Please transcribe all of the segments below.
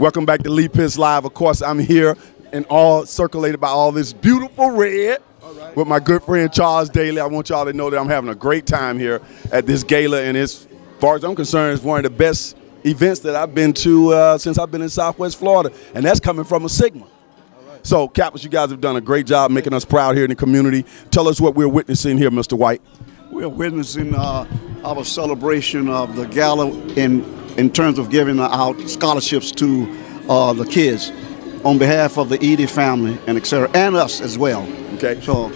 Welcome back to Lee Pitts Live. Of course, I'm here and all circulated by all this beautiful red with my good friend Charles Daly. I want y'all to know that I'm having a great time here at this gala, and as far as I'm concerned, it's one of the best events that I've been to since I've been in Southwest Florida, and that's coming from a Sigma. So, Kappas, you guys have done a great job making us proud here in the community. Tell us what we're witnessing here, Mr. White. We're witnessing our celebration of the gala in terms of giving out scholarships to the kids on behalf of the Edie family and et cetera, and us as well. Okay. So,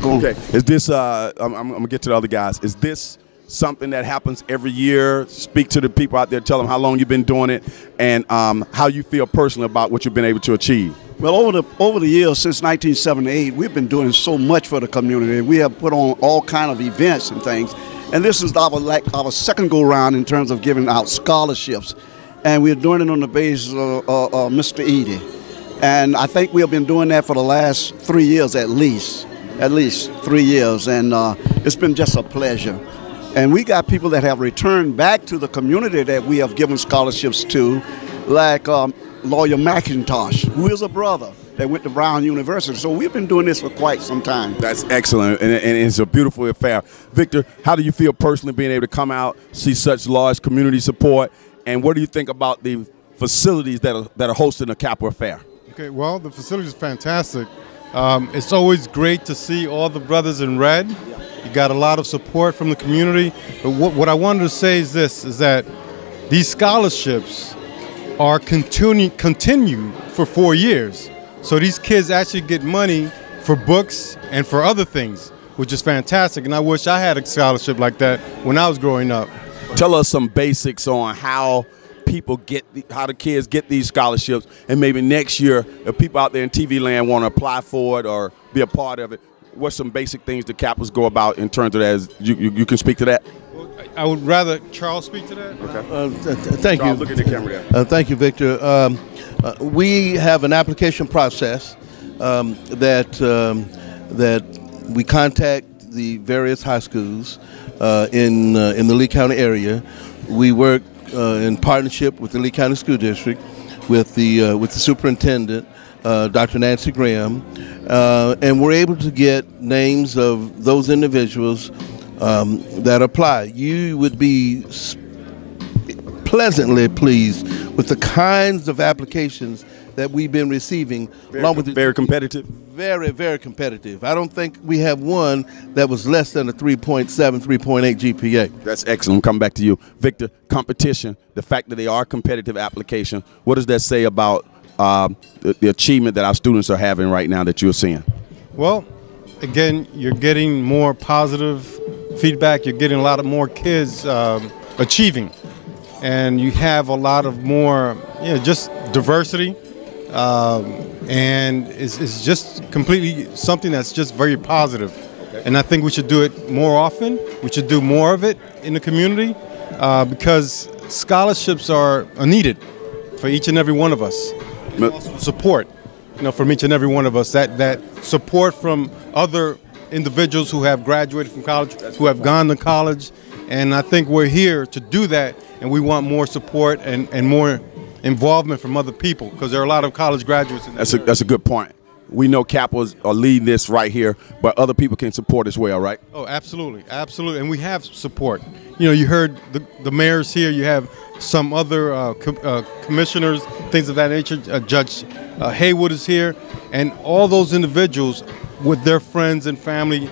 go on. Okay. Is this, I'm going to get to the other guys. Is this something that happens every year? Speak to the people out there, tell them how long you've been doing it and how you feel personally about what you've been able to achieve. Well, over the years, since 1978, we've been doing so much for the community. We have put on all kind of events and things. And this is our second go-round in terms of giving out scholarships. And we're doing it on the basis of Mr. Edie. And I think we have been doing that for the last 3 years at least 3 years. And it's been just a pleasure. And we got people that have returned back to the community that we have given scholarships to, like Lawyer McIntosh, who is a brother that went to Brown University. So we've been doing this for quite some time. That's excellent, and it's a beautiful affair. Victor, how do you feel personally being able to come out, see such large community support, and what do you think about the facilities that are hosting the Kappa Affair? Okay, well, the facility is fantastic. It's always great to see all the brothers in red. You got a lot of support from the community. But what I wanted to say is this, is that these scholarships are continued for 4 years. So these kids actually get money for books and for other things, which is fantastic. And I wish I had a scholarship like that when I was growing up. Tell us some basics on how the kids get these scholarships, and maybe next year, if people out there in TV land want to apply for it or be a part of it, what's some basic things the Kappas go about in terms of that? You can speak to that? I would rather Charles speak to that. Okay. Thank Charles, you. look at the camera there. Thank you, Victor. We have an application process that we contact the various high schools in the Lee County area. We work in partnership with the Lee County School District, with the superintendent, Dr. Nancy Graham, and we're able to get names of those individuals that apply. You would be pleasantly pleased with the kinds of applications that we've been receiving. Very competitive? Very, very competitive. I don't think we have one that was less than a 3.7, 3.8 GPA. That's excellent. Come back to you. Victor, competition, the fact that they are competitive applications, what does that say about the achievement that our students are having right now that you're seeing? Well, again, you're getting more positive feedback. You're getting a lot of more kids achieving. And you have a lot of more, just diversity. And it's just completely something that's just very positive. Okay. And I think we should do it more often. We should do more of it in the community because scholarships are needed for each and every one of us. And also support, from each and every one of us. That support from other individuals who have graduated from college, who have gone to college. And I think we're here to do that, and we want more support and more involvement from other people, because there are a lot of college graduates in this area. That's a good point. We know Kappas are leading this right here, but other people can support as well, right? Oh, absolutely, absolutely, and we have support. You heard the mayors here. You have some other commissioners, things of that nature. Judge Haywood is here, and all those individuals with their friends and family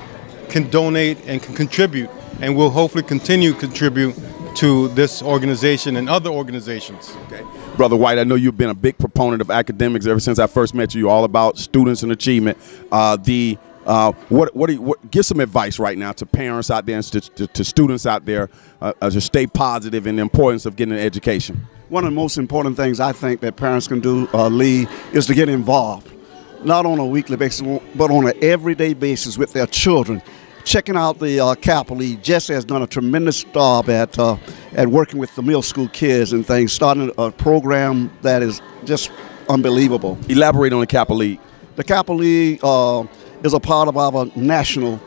can donate and can contribute, and will hopefully continue to contribute to this organization and other organizations. Okay. Brother White, I know you've been a big proponent of academics ever since I first met you. You're all about students and achievement. Give some advice right now to parents out there and to students out there to stay positive in the importance of getting an education. One of the most important things I think that parents can do, Lee, is to get involved, not on a weekly basis, but on an everyday basis with their children. Checking out the Kappa League. Jesse has done a tremendous job at working with the middle school kids and things, starting a program that is just unbelievable. Elaborate on the Kappa League. The Kappa League is a part of our national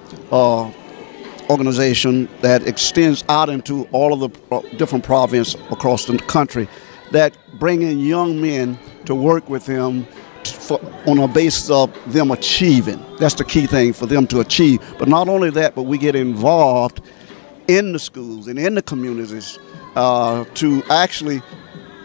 organization that extends out into all of the different provinces across the country. that bring in young men to work with them on a basis of them achieving. That's the key thing for them to achieve. But not only that, but we get involved in the schools and in the communities to actually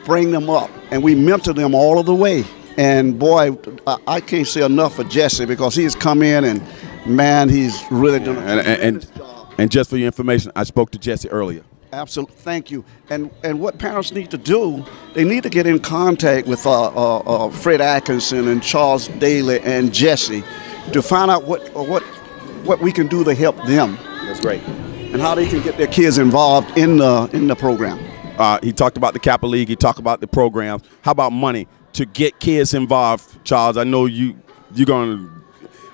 bring them up, and we mentor them all of the way. And boy, I can't say enough for Jesse, because he's come in and man, he's really done a tremendous job. And just for your information, I spoke to Jesse earlier. Absolutely, thank you. And what parents need to do, they need to get in contact with Fred Atkinson and Charles Daly and Jesse to find out what we can do to help them. That's great. And how they can get their kids involved in the program. He talked about the Kappa League. He talked about the programs. How about money to get kids involved, Charles? I know you're going to,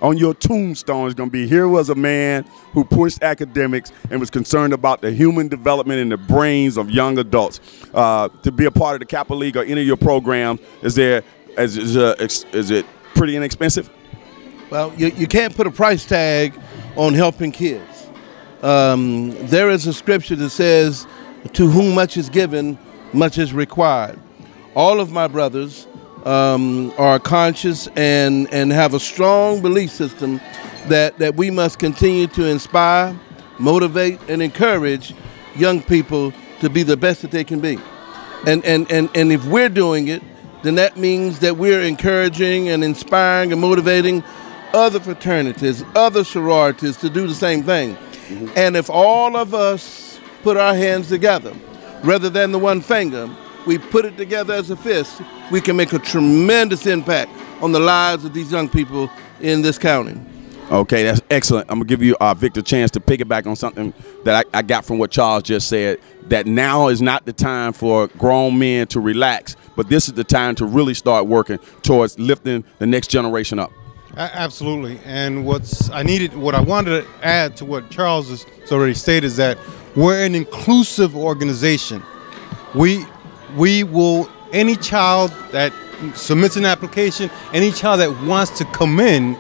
on your tombstone is going to be, here was a man who pushed academics and was concerned about the human development in the brains of young adults. To be a part of the Kappa League or any of your programs, is it pretty inexpensive? Well, you can't put a price tag on helping kids. There is a scripture that says, to whom much is given, much is required. All of my brothers are conscious and have a strong belief system that we must continue to inspire, motivate, and encourage young people to be the best that they can be. And if we're doing it, then that means that we're encouraging and inspiring and motivating other fraternities, other sororities to do the same thing. Mm-hmm. And if all of us put our hands together, rather than the one finger, we put it together as a fist, we can make a tremendous impact on the lives of these young people in this county. Okay, that's excellent. I'm going to give you, Victor, a chance to piggyback on something that I got from what Charles just said, that now is not the time for grown men to relax, but this is the time to really start working towards lifting the next generation up. Absolutely. And what I wanted to add to what Charles has already stated is that we're an inclusive organization. We will, any child that submits an application, any child that wants to come in,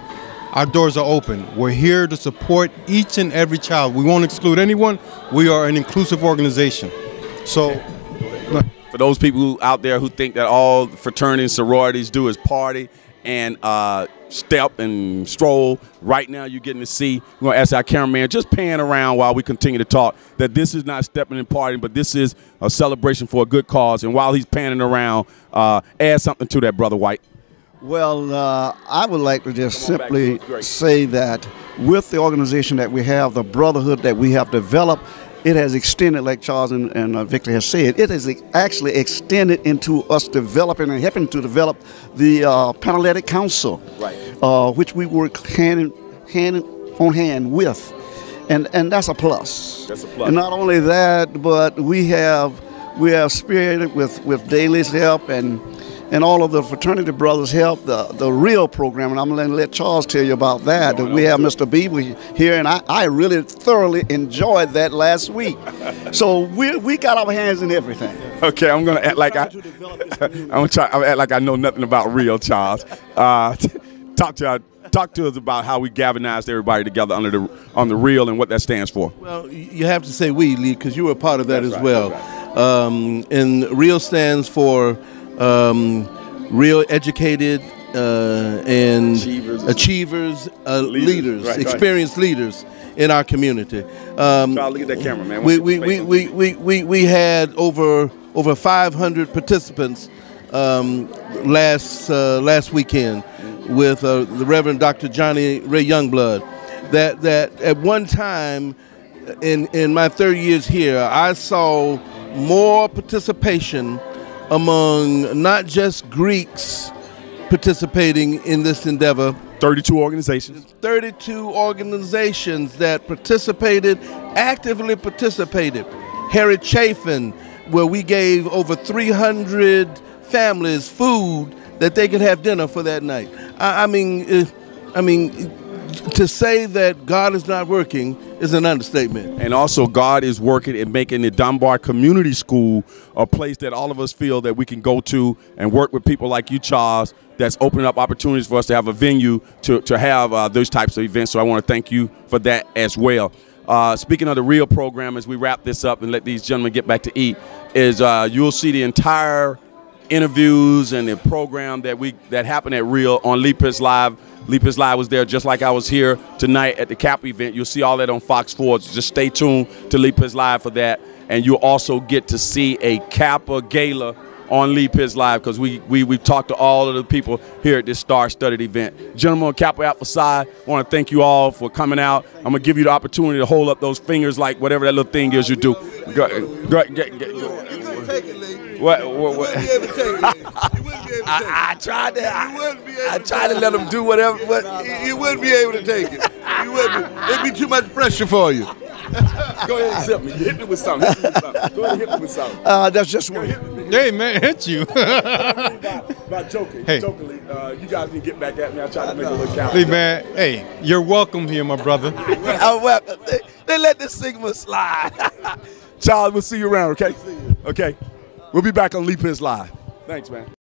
our doors are open. We're here to support each and every child. We won't exclude anyone. We are an inclusive organization. So, for those people out there who think that all fraternities and sororities do is party and step and stroll, right now you're getting to see, we're going to ask our cameraman, just pan around while we continue to talk, that this is not stepping and partying, but this is a celebration for a good cause. And while he's panning around, add something to that, Brother White. Well, I would like to just simply say that with the organization that we have, the brotherhood that we have developed, it has extended, like Charles and Victor has said, it has actually extended into us developing and helping to develop the Panhellenic Council, right, which we work hand on hand with, and that's a plus. That's a plus. And not only that, but we have spearheaded with Daly's help and all of the fraternity brothers help the real program, and I'm going to let Charles tell you about that. We have Mr. Beaver here, and I really thoroughly enjoyed that last week. So we got our hands in everything. Okay, I'm going to act like I know nothing about real, Charles. Talk to us about how we galvanized everybody together on the real and what that stands for. Well, you have to say we, Lee, because you were part of that as well. Right. And real stands for real educated and achievers, leaders, right, experienced leaders in our community. Look at that camera, man. We had over 500 participants last weekend with the Reverend Dr. Johnny Ray Youngblood. That at one time in my 30 years here, I saw more participation among not just Greeks participating in this endeavor. 32 organizations. 32 organizations that actively participated. Harry Chafin, where we gave over 300 families food that they could have dinner for that night. I mean, to say that God is not working is an understatement. And also, God is working in making the Dunbar Community School a place that all of us feel that we can go to and work with people like you, Charles, that's opening up opportunities for us to have a venue to have those types of events. So I want to thank you for that as well. Speaking of the real program, as we wrap this up and let these gentlemen get back to eat, is you'll see the entire interviews and the program that happened at Real on Leapers Live. Leapers Live was there just like I was here tonight at the Kappa event. You'll see all that on Fox Sports. Just stay tuned to Leapers Live for that. And you'll also get to see a Kappa gala on Leapers Live, because we've talked to all of the people here at this star-studded event. Gentlemen on Kappa Alpha Psi, I want to thank you all for coming out. I'm going to give you the opportunity to hold up those fingers like whatever that little thing is you do. What? I tried to let them do whatever. You wouldn't be able to take it. You wouldn't. It'd be too much pressure for you. Go ahead and zip me. Hit me with something. Go ahead and hit me with something. That's just one. Hey, man, hit you. About joking. Hey. Jokingly, you guys can get back at me. I try to make a little count. Hey, man, hey, you're welcome here, my brother. I'm welcome. They let this Sigma slide. Charles, we'll see you around, okay? Okay. We'll be back on Leapers Live. Thanks, man.